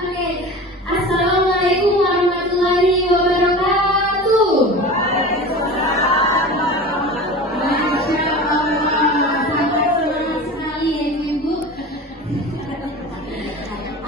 Oke, Assalamualaikum warahmatullahi wabarakatuh. Masya Allah, sangat senang sekali ya Ibu.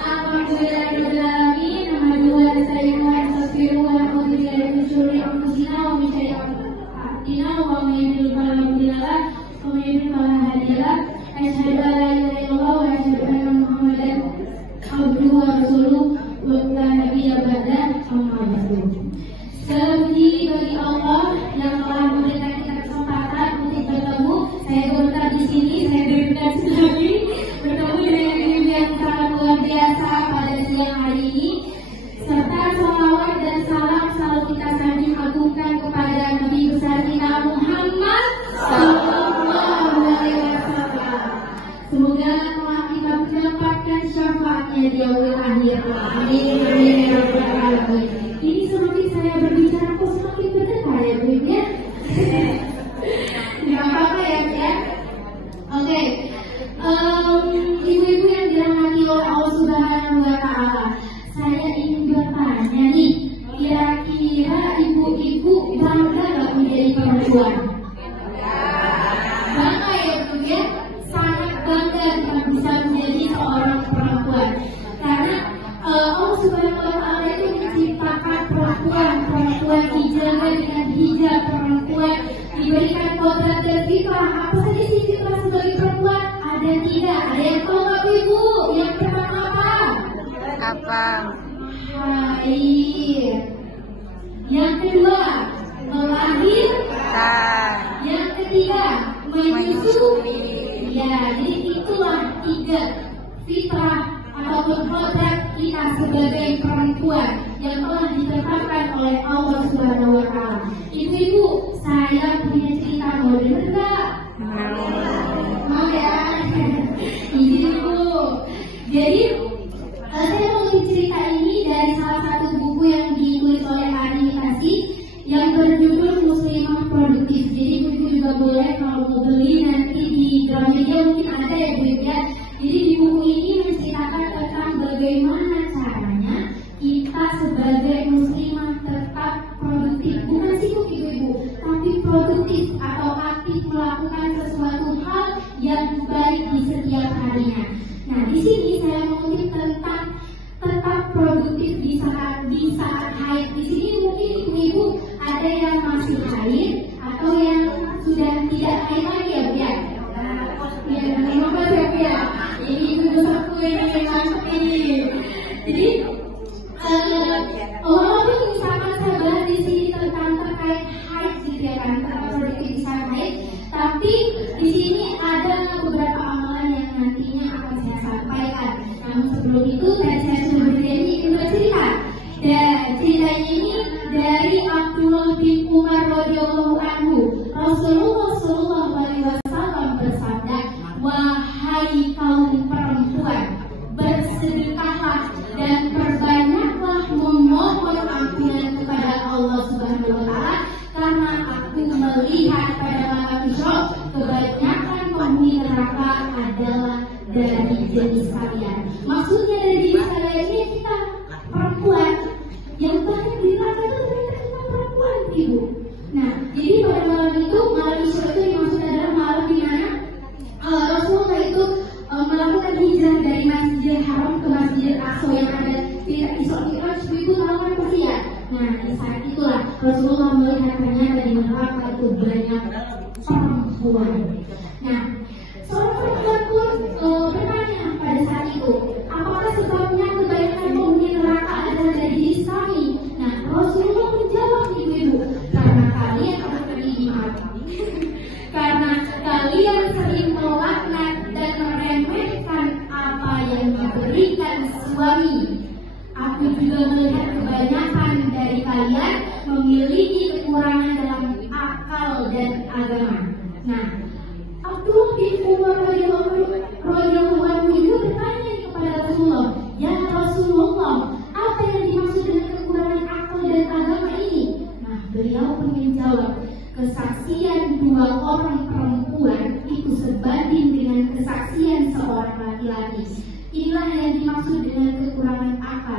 Alhamdulillahirobbilalamin. Alhamdulillah wa astagfirullah wa atubu ilaih min syururi anfusina wa min sayyi'ati a'malina wa may yahdihillahu wa may yudlil fala hadiya lahu. Asyhadu an la ilaha illallah wa asyhadu anna Muhammadan abduhu wa rasuluh wa la nabiyya ba'da. Terpuji bagi Allah yang telah memberikan kita kesempatan untuk bertemu. Saya berada di sini, saya deg-degan sekali bertemu dengan ibu yang sangat luar biasa pada siang hari ini. Serta salawat dan salam selalu kita sanjung agungkan kepada Nabi besar kita Muhammad sallallahu alaihi wasallam. Semoga telah kita mendapatkan syafaatnya di yaumil akhir. Amin amin ya rabbal alamin. Ini semakin saya berbicara kok semakin berdekat ya Bu ya. Tidak apa-apa ya Bu ya. Oke. Ibu-ibu yang dirahmati oleh Allah Subhanahu wa taala. Saya ingin bertanya nih, kira-kira ibu-ibu bangga nggak menjadi perempuan? Bangga ya Bu ya. Sangat bangga kita bisa menjadi seorang perempuan. Karena Allah Subhanahu wa taala itu menciptakan perempuan dijaga dengan hijab, perempuan diberikan kodrat dan fitrah. Apa saja sih fitrah sebagai perempuan? Ada tidak? Ada yang tahu nggak Ibu? Yang pertama apa? Apa? Haid. Yang kedua, melahirkan. Yang ketiga, menyusui. Ya, jadi itulah 3 fitrah ataupun kodrat kita sebagai perempuan yang telah ditetapkan oleh Allah Subhanahu wa taala. Ibu-ibu, saya punya cerita, mau dengar enggak? Mau ya? Ibu. Jadi saya mau cerita ini dari salah satu buku yang ditulis oleh Animasi yang berjudul Muslimah Produktif. Jadi ibu juga boleh kalau mau beli nanti di Gramedia mungkin ada ya Bu ya. Jadi di buku ini menceritakan tentang bagaimana caranya kita sebagai muslimah tetap produktif. Bukan sibuk ibu-ibu, tapi produktif atau aktif melakukan sesuatu hal yang baik di setiap harinya. Nah di sini saya mengutip tentang tetap produktif di saat haid. Di sini mungkin ibu-ibu ada yang masih haid atau yang sudah tidak haid lagi ya Bu ya. Ya, terima kasih ya. Ini ibu saku ini mantap ini. Jadi walaupun misalkan saya bahas di sini tentang terkait haid gitu ya kan, tetap produktif di saat haid, tapi di sini ada beberapa amalan yang nantinya akan saya sampaikan. Namun sebelum itu saya sudah berjanji ingin bercerita. Dan ceritanya ini dari Abdullah bin Umar radhiyallahu anhu. Rasulullah sallallahu alaihi wasallam bersabda, "Wahai kaum perempuan, bersedekahlah dan perbanyaklah memohon ampunan kepada Allah Subhanahu wa taala, karena aku melihat pada mata kisah kebanyakan penghuni neraka adalah dari jenis kalian." Maksudnya dari jenis kalian ini kita perempuan yang banyak di neraka itu ternyata kita perempuan ibu. Nah, jadi pada malam itu, malam Isra itu dimaksud adalah malam di mana Rasulullah itu melakukan hijrah dari Masjidil Haram ke Masjidil Aqsa yang ada di Isra Mi'raj. Ibu tahu kan pasti ya? Nah, di saat itulah Rasulullah melihat ternyata di neraka itu banyak perempuan. Nah, seorang perempuan pun bertanya pada saat itu, apakah sebabnya kebanyakan penghuni neraka adalah dari jenis kami? Nah, Rasulullah menjawab ibu-ibu, karena kalian karena kalian sering melaknat dan meremehkan apa yang diberikan suami. Aku juga melihat kebanyakan dari kalian memiliki kekurangan dalam akal dan agama. Nah, Abdullah bin Umar radhiyallahu anhu juga bertanya kepada Rasulullah, "Ya Rasulullah, apa yang dimaksud dengan kekurangan akal dan agama ini?" Nah, beliau menjawab, kesaksian 2 orang perempuan itu sebanding dengan kesaksian seorang laki-laki. Inilah yang dimaksud dengan kekurangan akal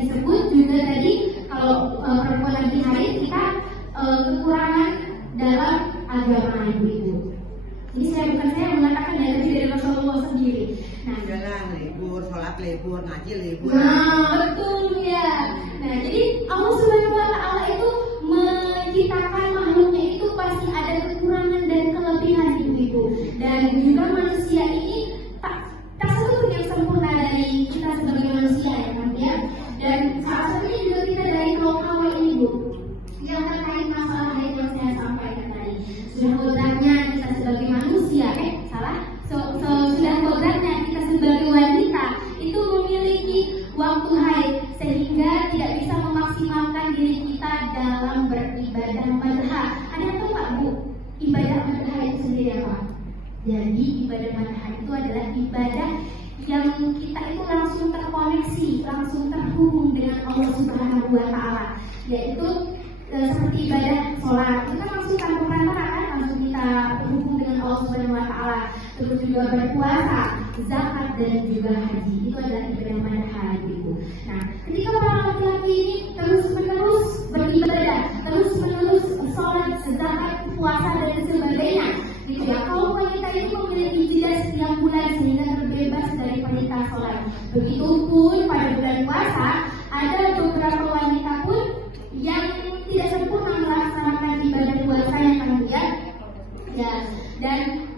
disebut juga tadi kalau perempuan lagi haid kita kekurangan dalam agama ibu-ibu. Ini bukan saya mengatakan dari Rasulullah sendiri. Nah, jalan libur, sholat libur, ngaji libur. Nah, betul ya. Nah, jadi Allah Subhanahu Wa Taala itu menciptakan makhluknya itu pasti ada kekurangan dan kelebihan ibu-ibu. Dan juga manusia ini tak satu yang sempurna dari kita sebagai manusia ya kan ya. Dan salah satunya juga kita dari kaum Hawa ini bu. Yang terkait masalah yang saya sampaikan tadi. Sudah kodratnya kita sebagai manusia, sudah kodratnya kita sebagai wanita itu memiliki waktu haid sehingga tidak bisa memaksimalkan diri kita dalam beribadah madhah. Ada tahu Pak Bu ibadah madhah itu sendiri apa? Jadi ibadah madhah itu adalah ibadah yang kita itu langsung terkoneksi, langsung terhubung dengan Allah Subhanahu Wa Taala, yaitu seperti ibadah sholat kita langsung tanpa perantara kan, langsung kita berhubung dengan Allah Subhanahu Wa Taala. Terus juga berpuasa, zakat dan juga haji itu adalah ibadah madhah ibu. Nah, ketika para laki-laki ini terus-menerus beribadah, terus-menerus sholat, zakat, puasa dan sebagainya, gitu ya. Kalau wanita ini memiliki jeda setiap bulan sehingga terbebas dari perintah sholat. Begitupun pada bulan puasa ada beberapa wanita pun yang tidak sempurna melaksanakan ibadah puasa yang kemudian ya. Dan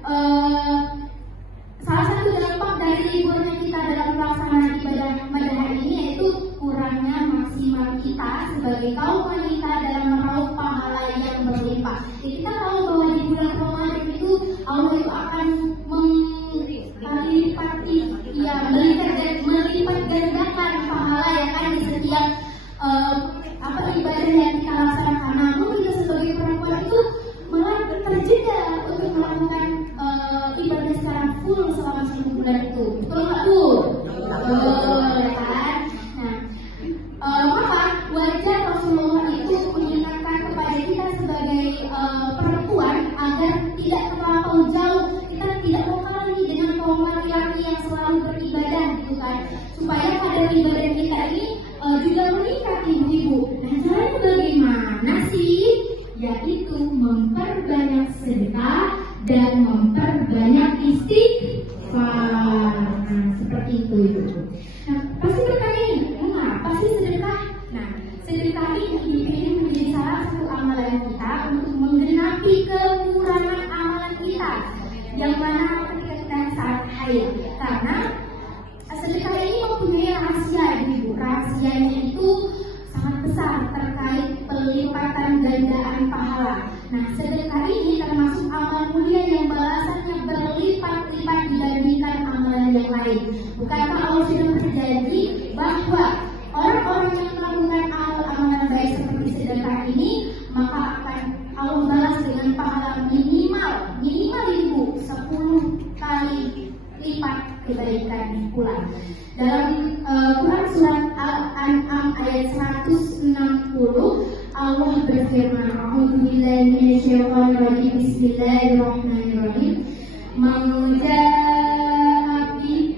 salah satu dampak dari liburnya kita dalam pelaksanaan ibadah madhah ini yaitu kurangnya maksimal kita sebagai kaum wanita dalam meraup pahala yang berlimpah. Jadi kita tahu bahwa di bulan Ramadan itu Allah itu akan melipat gandakan pahala ya kan di setiap ibadah yang kita laksanakan. Namun kita sebagai perempuan itu malah terjeda untuk melakukan ibadah secara full selama 1 bulan itu. Betul nggak Bu? Betul ya kan? Nah, maka wajar Rasulullah itu mengingatkan kepada kita sebagai perempuan agar tidak terlampau jauh, kita tidak menghalangi dengan kaum laki-laki yang selalu beribadah gitu kan, supaya pada ibadah kita ini juga meningkat ibu-ibu. Nah, caranya bagaimana sih? Yaitu memperbanyak sedekah dan memperbanyak istighfar. Nah, seperti itu ibu. Nah, pasti bertanya nih, mengapa sih sedekah? Nah, sedekah ini menjadi salah satu amalan kita untuk menggenapi kekurangan amalan kita yang mana ketika kita saat haid. Karena sedekah ini mempunyai rahasia ibu. Rahasianya itu sangat besar terkait pelipatan gandaan pahala. Nah, sedekah ini termasuk amal mulia yang balasannya berlipat-lipat dibandingkan amalan yang lain. Bukankah Allah sudah berjanji bahwa orang-orang yang melakukan amalan baik seperti sedekah ini maka akan Allah balas dengan pahala minimal ibu 10 kali lipat kebaikan pula. Dalam Quran surat Al-An'am ayat 160 Allah berfirman, A'udzubillahi minasyaitonir rajim. Bismillahirrahmanirrahim. Man jaa'a bil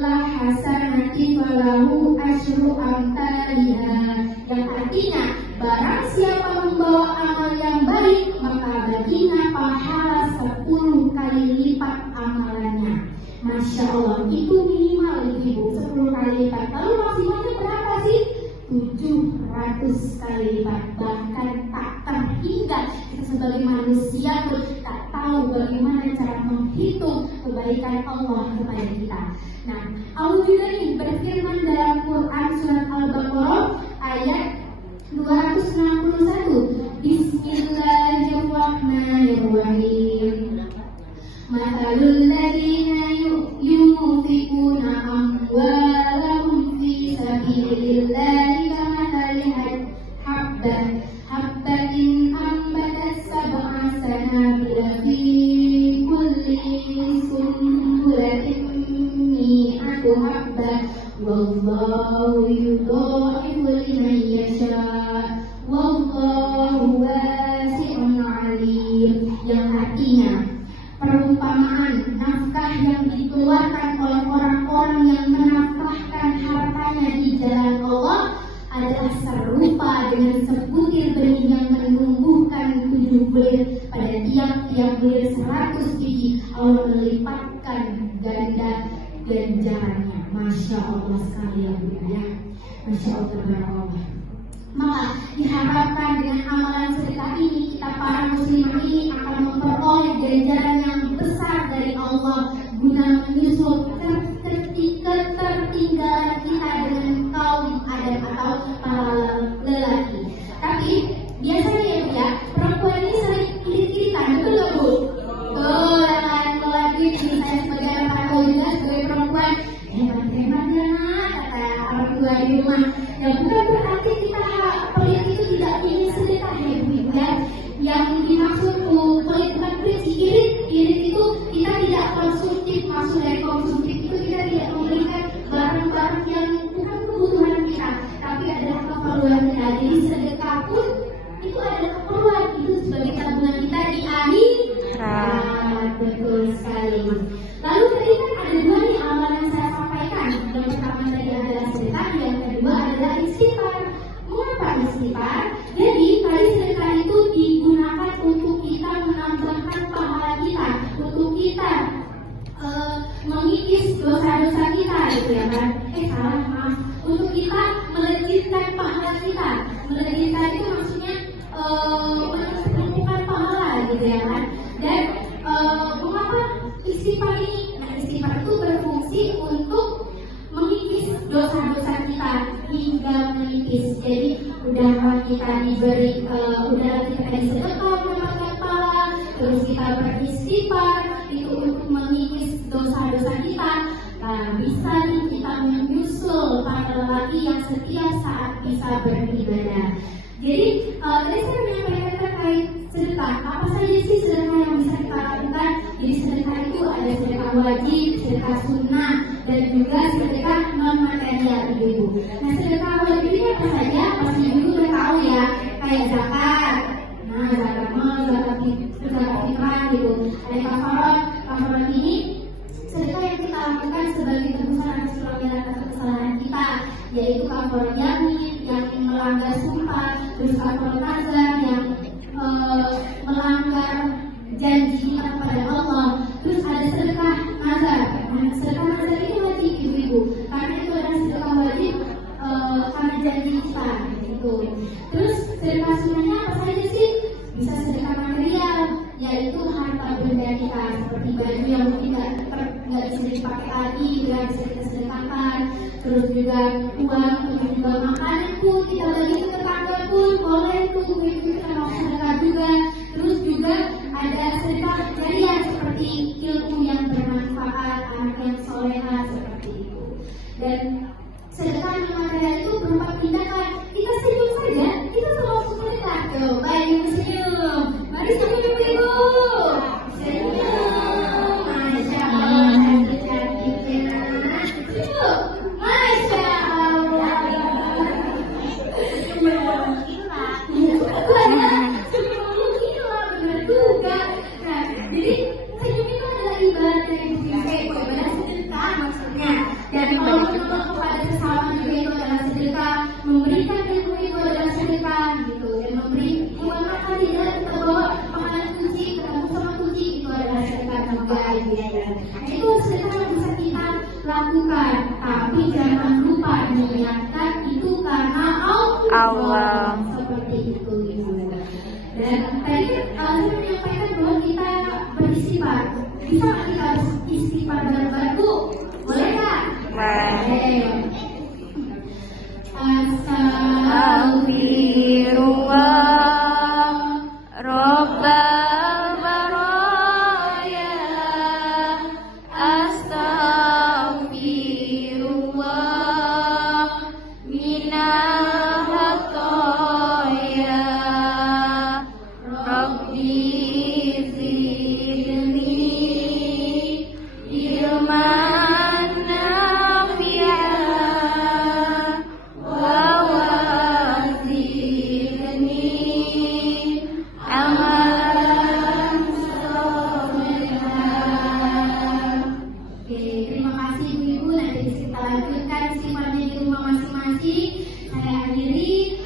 hasanati falahu asyru amsalihha. Yang artinya barang siapa membawa amal yang baik maka baginya pahala 10 kali lipat amalannya. Masya Allah, itu minimal ibu 10 kali lipat. Lalu maksimalnya berapa sih? 700 kali lipat. Bahkan tak terhingga. Kita sebagai manusia pun tak tahu bagaimana cara menghitung kebaikan Allah kepada kita. Nah, Allah juga nih berfirman dalam Quran surat Al-Baqarah ayat 261. Bismillahirrahmanirrahim. Mathalul ladzina yunfiquna amwalahum fi sabilillahi kamathali habbatin ambatat sab'a sanabila fi kulli sunbulatin mi'atu habbah wallahu bulir, pada tiap-tiap bulir 100 biji Allah melipatkan ganda ganjarannya. Masya Allah sekali ya Bu ya. Masya Allah tabarakallah. Maka diharapkan dengan amalan sedekah ini kita para muslimah ini akan memperoleh ganjaran yang besar dari Allah guna menyusul ketertinggalan kita dengan kaum Adam atau para lelaki. Tapi biasanya ya perempuan ini sering irit-iritan, betul nggak Bu? Oh, lagi saya sebagai anak tahu juga sebagai perempuan hebat-hebat ya nak, kata orang tua di rumah. Ya bukan berarti kita pelit itu tidak ingin sedekah ya Bu ya. Yang dimaksud pelit bukan pelit, irit itu kita tidak konsumtif. Maksud dari konsumtif itu kita tidak memberikan barang-barang yang bukan kebutuhan kita, tapi adalah keperluan kita. Jadi sedekah pun itu adalah keperluan, itu sebagai tabungan kita di akhirat. Betul sekali. Lalu tadi kan ada dua nih amalan yang saya sampaikan. Yang pertama tadi adalah sedekah, yang kedua adalah istighfar. Mengapa istighfar? Jadi tadi sedekah itu digunakan untuk kita menambahkan pahala kita, untuk kita mengikis dosa-dosa kita, gitu ya kan? Maaf. Untuk kita melejitkan pahala kita. Melejitkan itu maksudnya menumpukan pahala, gitu ya kan? Dan mengapa istighfar ini? Nah, istighfar itu berfungsi untuk mengikis dosa-dosa kita hingga menipis. Jadi udah kita diberi, udah kita sedekah mendapatkan pahala, terus kita beristighfar itu untuk mengikis dosa-dosa kita. Nah, bisa nih kita menyusul para lelaki yang setiap saat bisa beribadah. Jadi tadi saya menyampaikan terkait sedekah. Apa saja sih sedekah yang bisa kita lakukan? Jadi sedekah itu ada sedekah wajib, sedekah sunnah, dan juga sedekah non material ibu-ibu. Nah, sedekah wajib ini apa saja? Pasti ibu udah tahu ya, kayak zakat. Nah, zakat mal, zakat fitrah gitu. Ada kafarat ini sedekah yang kita lakukan sebagai tebusan atas kesalahan kita, yaitu kafarat yamin yang melanggar sumpah, terus kafarat nazar yang melanggar janji kita kepada Allah. Terus ada sedekah nazar. Nah, sedekah nazar itu wajib ibu-ibu, karena itu adalah sedekah wajib karena janji kita gitu. Terus sedekah sunnahnya apa saja sih? Bisa sedekah material, yaitu harta benda kita seperti baju yang tidak bisa dipakai lagi, juga bisa kita sedekahkan. Terus juga uang, terus juga makanan pun kita bagi ke tetangga pun boleh tuh, itu kita mau sedekah juga. Terus juga ada sedekah jariah seperti ilmu yang bermanfaat, anak yang soleha seperti itu. Dan sedekah non material itu berupa tindakan. Kita senyum saja, kita termasuk sedekah. Coba ibu senyum, mari senyum ibu. Senyum, masya Allah, cantik-cantiknya. Senyum, masya Allah. Benar juga. Nah, jadi senyum itu adalah ibadah dari ibadah sedekah maksudnya. Dan kalau menolong kepada sesama juga itu adalah sedekah, memberikan ilmu itu adalah sedekah gitu. Dan memberi uang makan tidak kita bawa makanan suci, ketemu sama suci, itu adalah sedekah juga gitu. Nah, itu sedekah yang bisa kita lakukan, tapi jangan lupa niatkan itu karena Allah. Seperti itu gitu. Dan tadi saya menyampaikan bahwa kita beristighfar. Bisa nggak kita beristighfar bareng-bareng Bu? Boleh nggak? Boleh. Astagfirullah Rabbal baraya. Astagfirullah minal khataya. Rabbi zidni ilman nafi'an wa wazidni amalan sholihan. Oke, terima kasih ibu-ibu. Nanti kita lanjutkan sifatnya di rumah masing-masing. Saya akhiri.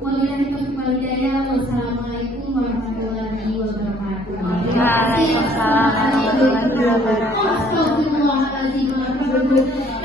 Wabillahi taufiq wal hidayah. Wassalamualaikum warahmatullahi wabarakatuh. Waalaikumsalam warahmatullahi wabarakatuh. Astagfirullahaladzim.